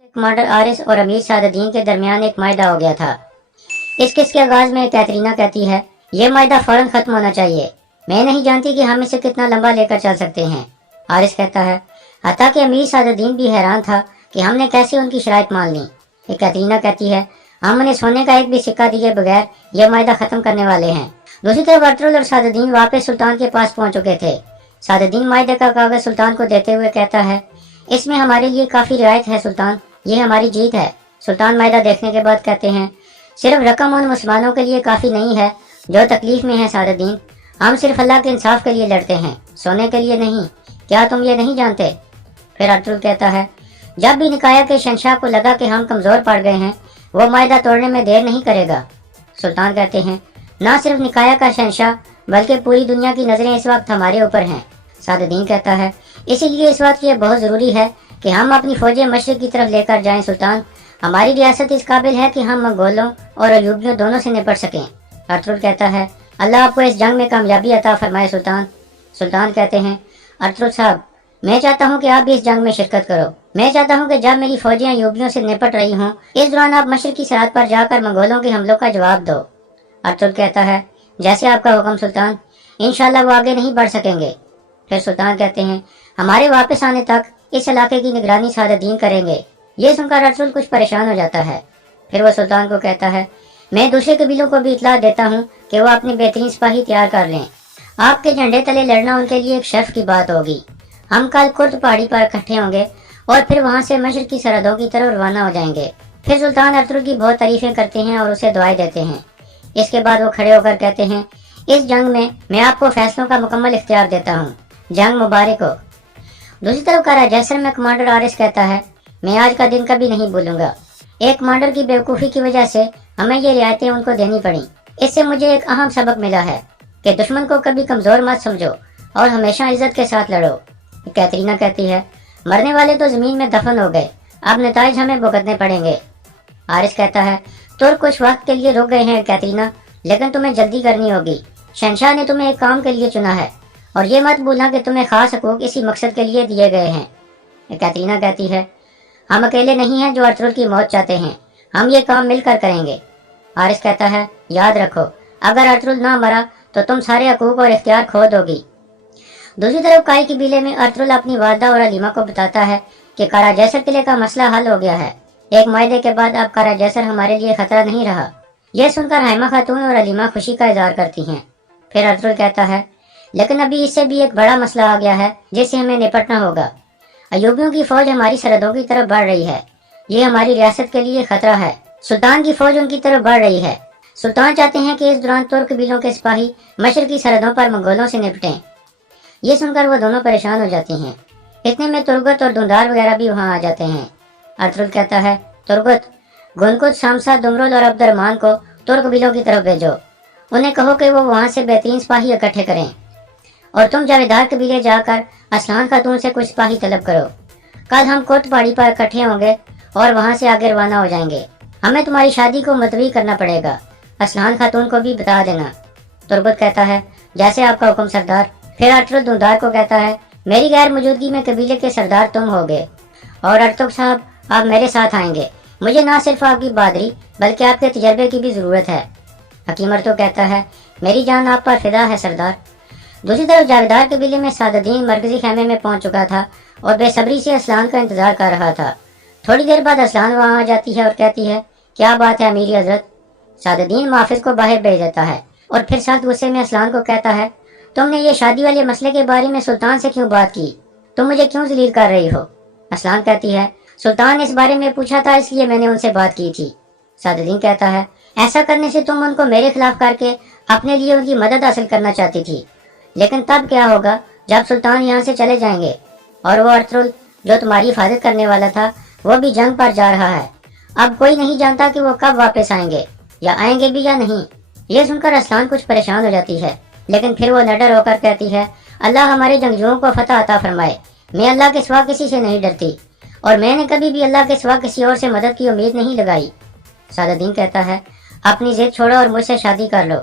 Commander Aaris और अमीर सादुद्दीन के दरमियान एक मायदा हो गया था। इस किस के आगाज में कैटरीना कहती है, यह मायदा फौरन खत्म होना चाहिए, मैं नहीं जानती कि हम इसे कितना लंबा लेकर चल सकते हैं। आरिस कहता है, हत्ता कि अमीर सादुद्दीन भी हैरान था कि हमने कैसे उनकी शराइत मान ली। कैटरीना कहती है, हम उन्हें सोने का एक भी सिक्का दिए बगैर यह मायदा खत्म करने वाले हैं। दूसरी तरफ अर्तुगरुल और सादुद्दीन वापस सुल्तान के पास पहुंच चुके थे। सादुद्दीन मायदे का कागज सुल्तान को देते हुए कहता है, इसमें हमारे लिए काफी रियायत है सुल्तान, ये हमारी जीत है। सुल्तान मायदा देखने के बाद कहते हैं, सिर्फ रकम उन मुसलमानों के लिए काफी नहीं है जो तकलीफ में है सादुद्दीन, हम सिर्फ अल्लाह के इंसाफ के लिए लड़ते हैं, सोने के लिए नहीं, क्या तुम ये नहीं जानते। फिर अर्तुगरुल कहता है, जब भी निकाया के शहंशाह को लगा कि हम कमजोर पड़ गए हैं, वो मायदा तोड़ने में देर नहीं करेगा। सुल्तान कहते हैं, न सिर्फ निकाया का शहंशाह बल्कि पूरी दुनिया की नजरें इस वक्त हमारे ऊपर हैं। सादुद्दीन कहता है, इसीलिए इस वक्त ये बहुत जरूरी है कि हम अपनी फौजें मशरिक की तरफ लेकर जाएं सुल्तान, हमारी रियासत इस काबिल है कि हम मंगोलों और अयूबियों दोनों से निपट सकें। अर्तुगरुल कहता है, अल्लाह आपको इस जंग में कामयाबी अता फरमाए सुल्तान। सुल्तान कहते हैं, अर्तुगरुल साहब, मैं चाहता हूँ कि आप भी इस जंग में शिरकत करो। मैं चाहता हूँ कि जब मेरी फौजें अयूबियों से निपट रही हों, इस दौरान आप मशरिक की सरहद पर जाकर मंगोलों के हमलों का जवाब दो। अर्तुगरुल कहता है, जैसे आपका हुक्म सुल्तान, इंशाल्लाह वो आगे नहीं बढ़ सकेंगे। फिर सुल्तान कहते हैं, हमारे वापस आने तक इस इलाके की निगरानी सादुद्दीन करेंगे। ये सुनकर अर्तुगरुल कुछ परेशान हो जाता है। फिर वो सुल्तान को कहता है, मैं दूसरे कबीलों को भी इतला देता हूँ कि वो अपनी बेहतरीन सिपाही तैयार कर लें। आपके झंडे तले लड़ना उनके लिए एक शर्फ की बात होगी। हम कल कुर्द पहाड़ी पर इकट्ठे होंगे और फिर वहाँ से मशरिक की सरहदों की तरफ रवाना हो जाएंगे। फिर सुल्तान अर्तुगरुल की बहुत तारीफें करते हैं और उसे दुआएं देते हैं। इसके बाद वो खड़े होकर कहते हैं, इस जंग में मैं आपको फैसलों का मुकम्मल इख्तियार देता हूँ, जंग मुबारक हो। दूसरी तरफ कारा जैसर में कमांडर आरिस कहता है, मैं आज का दिन कभी नहीं भूलूंगा। एक कमांडर की बेवकूफ़ी की वजह से हमें ये रियायतें उनको देनी पड़ी। इससे मुझे एक अहम सबक मिला है कि दुश्मन को कभी कमज़ोर मत समझो और हमेशा इज्जत के साथ लड़ो। कैटरीना कहती है, मरने वाले तो ज़मीन में दफन हो गए, अब नताइज हमें भुगतने पड़ेंगे। आरिस कहता है, तुर्क कुछ वक्त के लिए रुक गए हैं कैटरीना, लेकिन तुम्हें जल्दी करनी होगी। शहंशाह ने तुम्हें एक काम के लिए चुना है और ये मत भूलना कि तुम्हें खास हकूक इसी मकसद के लिए दिए गए हैं। कैटरीना कहती है, हम अकेले नहीं हैं जो अर्तुगरुल की मौत चाहते हैं, हम ये काम मिलकर करेंगे। आरिस कहता है, याद रखो, अगर अर्तुगरुल ना मरा तो तुम सारे हकूक और इख्तियार खो दोगी। दूसरी तरफ काई कबीले में अर्तुगरुल अपनी वालदा और अलीमा को बताता है कि कारा जैसर किले का मसला हल हो गया है। एक मायदे के बाद अब कारा जैसर हमारे लिए खतरा नहीं रहा। यह सुनकर हाइमा खातून और अलीमा खुशी का इजहार करती हैं। फिर अर्तुगरुल कहता है, लेकिन अभी इससे भी एक बड़ा मसला आ गया है जिससे हमें निपटना होगा। अयूबियों की फौज हमारी सरहदों की तरफ बढ़ रही है, ये हमारी रियासत के लिए खतरा है। सुल्तान की फौज उनकी तरफ बढ़ रही है। सुल्तान चाहते हैं कि इस दौरान तुर्क कबीलों के सिपाही मशरिकी सरहदों पर मंगोलों से निपटें। ये सुनकर वो दोनों परेशान हो जाती हैं। इतने में तुर्गत और धुंधार वगैरह भी वहाँ आ जाते हैं। अर्तुगरुल कहता है, तुर्गत, गुनकुत, शामसा, दुमरुल और अब्दुर्रहमान को तुर्क कबीलों की तरफ भेजो। उन्हें कहो कि वो वहाँ से बेहतरीन सिपाही इकट्ठे करें और तुम जावेदार कबीले जाकर असलान खातून से कुछ सिपाही तलब करो। कल हम कोट पहाड़ी पर इकट्ठे होंगे और वहाँ से आगे रवाना हो जाएंगे। हमें तुम्हारी शादी को मुलतवी करना पड़ेगा, असलान खातून को भी बता देना। तुर्गत कहता है, जैसे आपका हुक्म सरदार। फिर अर्तुगरुल धुंधार को कहता है, मेरी गैर मौजूदगी में कबीले के सरदार तुम होगे और अर्तुगरुल साहब आप मेरे साथ आएंगे। मुझे ना सिर्फ आपकी बहादुरी बल्कि आपके तजर्बे की भी ज़रूरत है। हकीम अर्तुगरुल कहता है, मेरी जान आप पर फिदा है सरदार। दूसरी तरफ जावेदार कबीले में सादुद्दीन मरकजी खेमे में पहुंच चुका था और बेसब्री से असलान का इंतजार कर रहा था। थोड़ी देर बाद असलान वहां आ जाती है और कहती है, क्या बात है अमीरी हजरत। सादुद्दीन मुहाफिज को बाहर भेज देता है और फिर सख्त गुस्से में असलान को कहता है, तुमने ये शादी वाले मसले के बारे में सुल्तान से क्यों बात की, तुम मुझे क्यों जलील कर रही हो। असलान कहती है, सुल्तान ने इस बारे में पूछा था इसलिए मैंने उनसे बात की थी। सादुद्दीन कहता है, ऐसा करने से तुम उनको मेरे खिलाफ करके अपने लिए उनकी मदद हासिल करना चाहती थी, लेकिन तब क्या होगा जब सुल्तान यहाँ से चले जाएंगे और वो अर्तुगरुल जो तुम्हारी हिफाजत करने वाला था वो भी जंग पर जा रहा है। अब कोई नहीं जानता कि वो कब वापस आएंगे या आएंगे भी या नहीं। ये सुनकर असलान कुछ परेशान हो जाती है, लेकिन फिर वो निडर होकर कहती है, अल्लाह हमारे जंगजुओं को फतह अता फरमाए। मैं अल्लाह के सिवा किसी से नहीं डरती और मैंने कभी भी अल्लाह के सिवा किसी और से मदद की उम्मीद नहीं लगाई। सादुद्दीन कहता है, अपनी जिद छोड़ो और मुझसे शादी कर लो।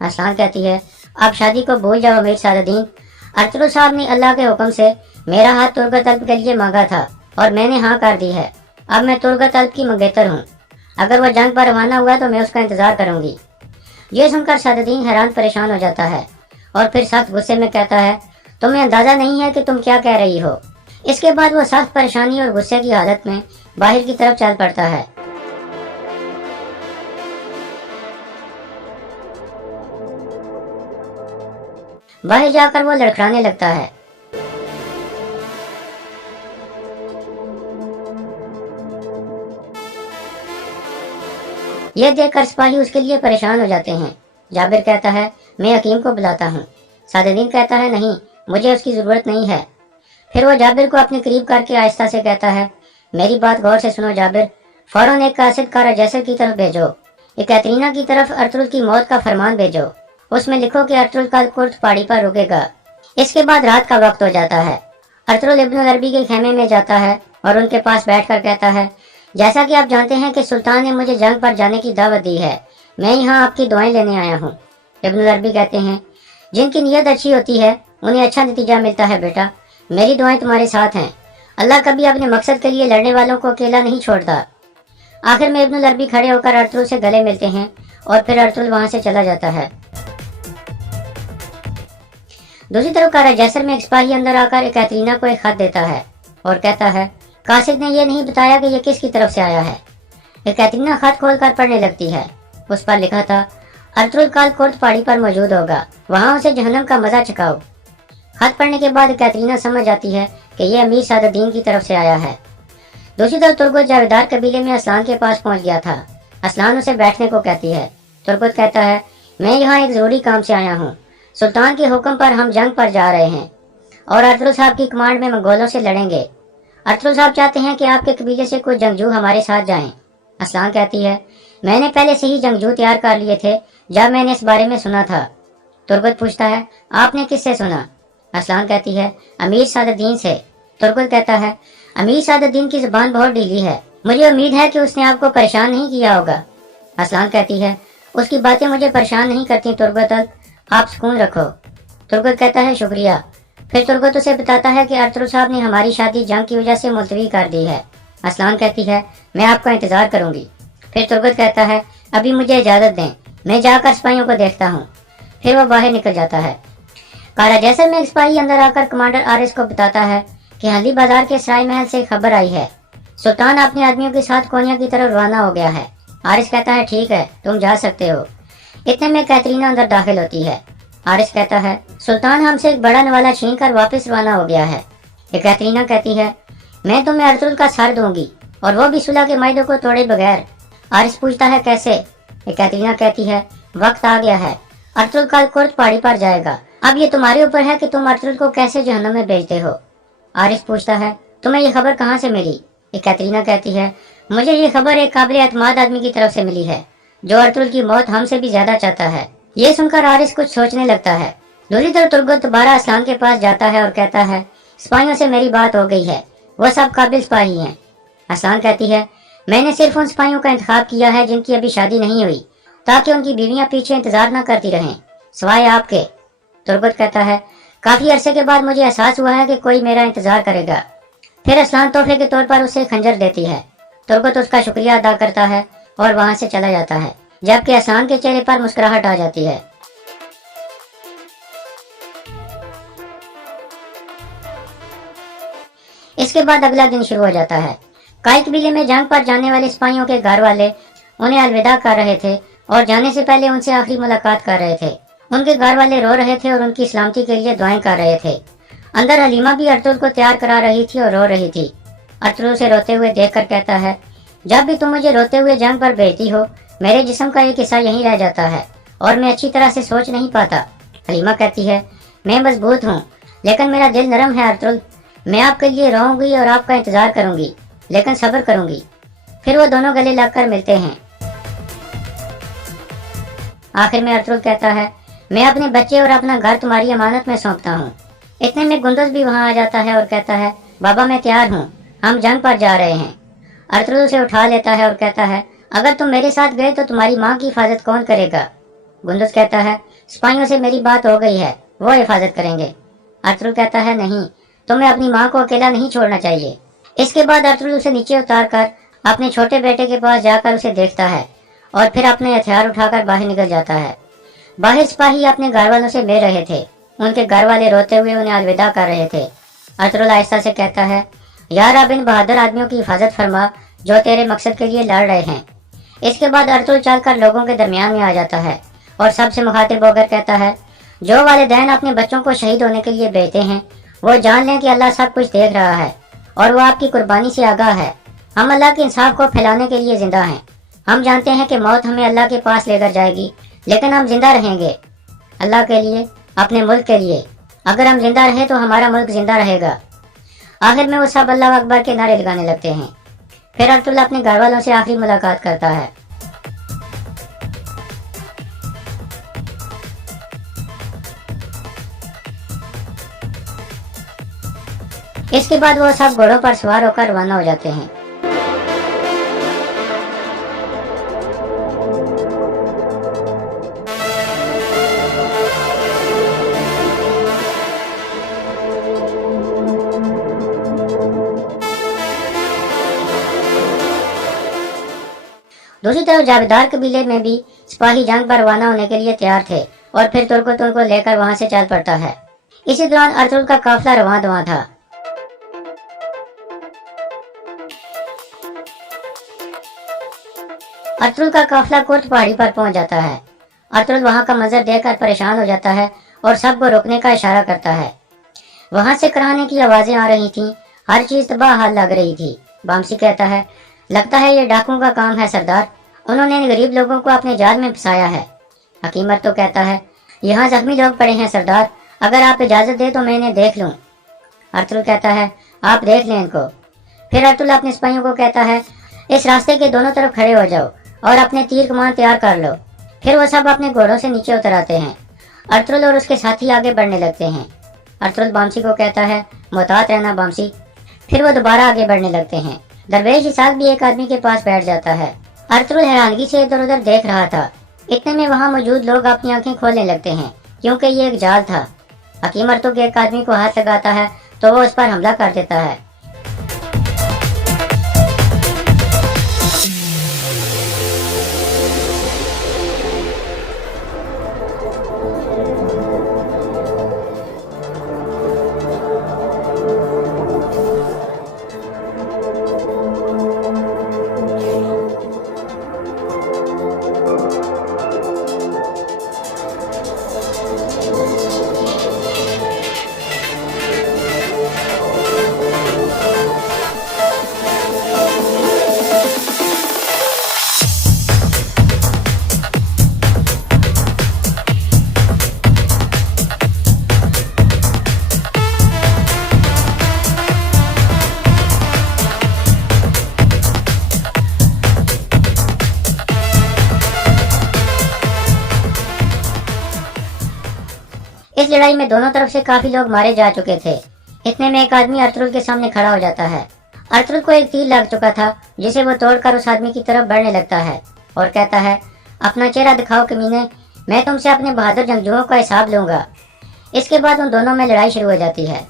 असलान कहती है, अब शादी को भूल जाओ अमीर सादुद्दीन। अर्तुगरुल साहब ने अल्लाह के हुक्म से मेरा हाथ तुर्क तलब के लिए मांगा था और मैंने हाँ कर दी है। अब मैं तुर्गत अल्प की मंगेतर हूँ। अगर वह जंग पर रवाना हुआ तो मैं उसका इंतजार करूंगी। ये सुनकर सादुद्दीन हैरान परेशान हो जाता है और फिर सख्त गुस्से में कहता है, तुम्हें अंदाजा नहीं है कि तुम क्या कह रही हो। इसके बाद वो सख्त परेशानी और गुस्से की हालत में बाहर की तरफ चल पड़ता है। बाहर जाकर वो लड़खड़ाने लगता है। यह देखकर सिपाही उसके लिए परेशान हो जाते हैं। जाबिर कहता है, मैं हकीम को बुलाता हूँ। सादुद्दीन कहता है, नहीं, मुझे उसकी जरूरत नहीं है। फिर वो जाबिर को अपने करीब करके आहिस्ता से कहता है, मेरी बात गौर से सुनो जाबिर, फौरन एक कासिद कारा जैसर की तरफ भेजो। कैतरीना की तरफ अर्तुगरुल की मौत का फरमान भेजो। उसमें लिखो कि अर्तुगरुल कल कुर्द पहाड़ी पर रुकेगा। इसके बाद रात का वक्त हो जाता है। अर्तुगरुल इब्न अरबी के खेमे में जाता है और उनके पास बैठकर कहता है, जैसा कि आप जानते हैं कि सुल्तान ने मुझे जंग पर जाने की दावत दी है, मैं यहाँ आपकी दुआएं लेने आया हूँ। इब्न अरबी कहते हैं, जिनकी नीयत अच्छी होती है उन्हें अच्छा नतीजा मिलता है बेटा, मेरी दुआएं तुम्हारे साथ हैं। अल्लाह कभी अपने मकसद के लिए लड़ने वालों को अकेला नहीं छोड़ता। आखिर में इब्न अरबी खड़े होकर अर्तुगरुल से गले मिलते हैं और फिर अर्तुगरुल वहां से चला जाता है। दूसरी तरफ कारा जैसर में एक सिपाही अंदर आकर कैतरीना को एक खत देता है और कहता है, कासिद ने यह नहीं बताया कि यह किसकी तरफ से आया है। कैतरीना खत खोलकर पढ़ने लगती है। उस पर लिखा था, अर्तुगरुल कल कुर्द पहाड़ी पर मौजूद होगा, वहां उसे जहन्नम का मजा चखाओ। खत पढ़ने के बाद कैतरीना समझ जाती है कि यह अमीर सादुद्दीन की तरफ से आया है। दूसरी तरफ तुर्गुत जावेदार कबीले में असलान के पास पहुंच गया था। असलान उसे बैठने को कहती है। तुर्गुत कहता है, मैं यहाँ एक जरूरी काम से आया हूँ। सुल्तान के हुक्म पर हम जंग पर जा रहे हैं और अर्तुगरुल साहब की कमांड में मंगोलों से लड़ेंगे। अर्तुगरुल साहब चाहते हैं कि आपके कबीले से कुछ जंगजू हमारे साथ जाएं। असलान कहती है, मैंने पहले से ही जंगजू तैयार कर लिए थे जब मैंने इस बारे में सुना था। तुर्गुत पूछता है, आपने किससे सुना? असलान कहती है, अमीर सादुद्दीन से। तुर्गुत कहता है, अमीर सादुद्दीन की जुबान बहुत ढीली है, मुझे उम्मीद है कि उसने आपको परेशान नहीं किया होगा। असलान कहती है, उसकी बातें मुझे परेशान नहीं करती तुर्गुत, आप सुकून रखो। तुर्गुत कहता है, शुक्रिया। फिर तुर्गुत उसे बताता है कि अर्तुगरुल साहब ने हमारी शादी जंग की वजह से मुलतवी कर दी है। असलान कहती है, मैं आपका इंतजार करूंगी। फिर तुर्गुत कहता है, अभी मुझे इजाजत दें, मैं जाकर सिपाहियों को देखता हूँ। फिर वो बाहर निकल जाता है। कारा जैसर में एक सिपाही अंदर आकर कमांडर आरिस को बताता है कि हल्दी बाजार के सराय महल से खबर आई है, सुल्तान अपने आदमियों के साथ कोनिया की तरफ रवाना हो गया है। आरिस कहता है, ठीक है, तुम जा सकते हो। इतने में कैतरीना अंदर दाखिल होती है। आरिस कहता है, सुल्तान हमसे एक बड़ा नवाला छीन कर वापस रवाना हो गया है। कैतरीना कहती है, मैं तुम्हें अर्तुगरुल का सर दूंगी और वो भी सुलह के मायदे को तोड़े बगैर। आरिस पूछता है, कैसे? कैतरीना कहती है, वक्त आ गया है, अर्तुगरुल कल कुर्द पहाड़ी पर जाएगा, अब ये तुम्हारे ऊपर है कि तुम अर्तुगरुल को कैसे जहन्नम में भेजते हो। आरिस पूछता है, तुम्हें ये खबर कहाँ से मिली? कैतरीना कहती है, मुझे ये खबर एक काबिल एतमाद आदमी की तरफ से मिली है जो अर्तुगरुल की मौत हमसे भी ज्यादा चाहता है। ये सुनकर आरिस कुछ सोचने लगता है। दूसरी तरफ तुर्गुत दोबारा असलान के पास जाता है और कहता है, सिपाहियों से मेरी बात हो गई है, वो सब काबिल सिपाही हैं। असलान कहती है, मैंने सिर्फ उन सिपाहियों का इंतखाब किया है जिनकी अभी शादी नहीं हुई, ताकि उनकी बीवियां पीछे इंतजार न करती रहें, सिवाय आपके। तुर्गुत कहता है, काफी अरसे के बाद मुझे एहसास हुआ है कि कोई मेरा इंतजार करेगा। फिर असलान तोहफे के तौर पर उसे खंजर देती है। तुर्गुत उसका शुक्रिया अदा करता है और वहां से चला जाता है, जबकि असलान के चेहरे पर मुस्कुराहट आ जाती है। इसके बाद अगला दिन शुरू हो जाता है। काई कबीले में जंग पर जाने वाले सिपाहियों के घर वाले उन्हें अलविदा कर रहे थे और जाने से पहले उनसे आखिरी मुलाकात कर रहे थे। उनके घर वाले रो रहे थे और उनकी सलामती के लिए दुआएं कर रहे थे। अंदर हलीमा भी अर्तुगरुल को तैयार करा रही थी और रो रही थी। अर्तुगरुल से रोते हुए देखकर कहता है, जब भी तुम मुझे रोते हुए जंग पर भेजती हो, मेरे जिस्म का एक हिस्सा यहीं रह जाता है और मैं अच्छी तरह से सोच नहीं पाता। हलीमा कहती है, मैं मजबूत हूँ लेकिन मेरा दिल नरम है अर्तुगरुल, मैं आपके लिए रोऊंगी और आपका इंतजार करूंगी, लेकिन सब्र करूंगी। फिर वो दोनों गले लगकर मिलते हैं। आखिर में अर्तुगरुल कहता है, मैं अपने बच्चे और अपना घर तुम्हारी अमानत में सौंपता हूँ। इतने में गुंदुस भी वहाँ आ जाता है और कहता है, बाबा मैं तैयार हूँ, हम जंग पर जा रहे हैं। अर्तुगरुल उसे उठा लेता है और कहता है, अगर तुम मेरे साथ गए तो तुम्हारी माँ की हिफाजत कौन करेगा? गुंदुस कहता है, सिपाहियों से मेरी बात हो गई है, वो हिफाजत करेंगे। अर्तुगरुल कहता है, नहीं, तुम्हें अपनी माँ को अकेला नहीं छोड़ना चाहिए। इसके बाद अर्तुगरुल उसे नीचे उतार कर अपने छोटे बेटे के पास जाकर उसे देखता है और फिर अपने हथियार उठाकर बाहर निकल जाता है। बाहर सिपाही अपने घर वालों से मिल रहे थे। उनके घर वाले रोते हुए उन्हें अलविदा कर रहे थे। अर्तुगरुल आहिस्ता से कहता है, यार अब इन बहादुर आदमियों की हिफाजत फरमा जो तेरे मकसद के लिए लड़ रहे हैं। इसके बाद अर्तुगरुल चलकर लोगों के दरमियान में आ जाता है और सबसे मुखातिब होकर कहता है, जो वालिदैन अपने बच्चों को शहीद होने के लिए भेजते हैं वो जान लें कि अल्लाह सब कुछ देख रहा है और वो आपकी कुर्बानी से आगाह है। हम अल्लाह के इंसाफ को फैलाने के लिए जिंदा हैं। हम जानते हैं कि मौत हमें अल्लाह के पास लेकर जाएगी, लेकिन हम जिंदा रहेंगे अल्लाह के लिए, अपने मुल्क के लिए। अगर हम जिंदा रहे तो हमारा मुल्क जिंदा रहेगा। आखिर में वो सब अल्लाह अकबर के नारे लगाने लगते हैं। फिर अर्तुगरुल अपने घर वालों से आखिरी मुलाकात करता है। इसके बाद वो सब घोड़ों पर सवार होकर रवाना हो जाते हैं। दूसरी तरफ जावेदार कबीले में भी सिपाही जंग पर रवाना होने के लिए तैयार थे और फिर तुर्को को लेकर वहां से चल पड़ता है। इसी दौरान अर्तुगरुल का काफिला रवां दवां था। अर्तुगरुल का काफिला कुर्द पहाड़ी पर पहुंच जाता है। अर्तुगरुल वहां का मंजर देखकर परेशान हो जाता है और सबको रोकने का इशारा करता है। वहां से कराहने की आवाजें आ रही थीं, हर चीज तबाह हाल लग रही थी। बामसी कहता है, लगता है ये डाकुओं का काम है सरदार, उन्होंने गरीब लोगों को अपने जाल में फंसाया है। हकीमर तो कहता है, यहाँ जख्मी लोग पड़े हैं सरदार, अगर आप इजाजत दे तो मैं इन्हें देख लूँ। अर्तुगरुल कहता है, आप देख लें इनको। फिर अर्तुगरुल अपने सिपाहियों को कहता है, इस रास्ते के दोनों तरफ खड़े हो जाओ और अपने तीर कमान तैयार कर लो। फिर वो सब अपने घोड़ों से नीचे उतर आते हैं। अर्तुगरुल और उसके साथी आगे बढ़ने लगते हैं। अर्तुगरुल बामसी को कहता है, मोहतात रहना बामसी। फिर वो दोबारा आगे बढ़ने लगते हैं। दरवेश इसाक भी एक आदमी के पास बैठ जाता है। अर्तुगरुल हैरानगी से इधर उधर देख रहा था। इतने में वहां मौजूद लोग अपनी आंखें खोलने लगते हैं क्योंकि ये एक जाल था। हकीम अर्तुग एक आदमी को हाथ लगाता है तो वो उस पर हमला कर देता है। इस लड़ाई में दोनों तरफ से काफी लोग मारे जा चुके थे। इतने में एक आदमी अर्तुगरुल के सामने खड़ा हो जाता है। अर्तुगरुल को एक तीर लग चुका था जिसे वो तोड़कर उस आदमी की तरफ बढ़ने लगता है और कहता है, अपना चेहरा दिखाओ कमीने, मैं तुमसे अपने बहादुर जंगजुओं का हिसाब लूंगा। इसके बाद उन दोनों में लड़ाई शुरू हो जाती है।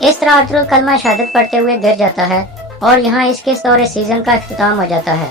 इस तरह अर्तुगरुल कलमा शहादत पढ़ते हुए गिर जाता है और यहाँ इसके दौरे सीजन का इख्तिताम हो जाता है।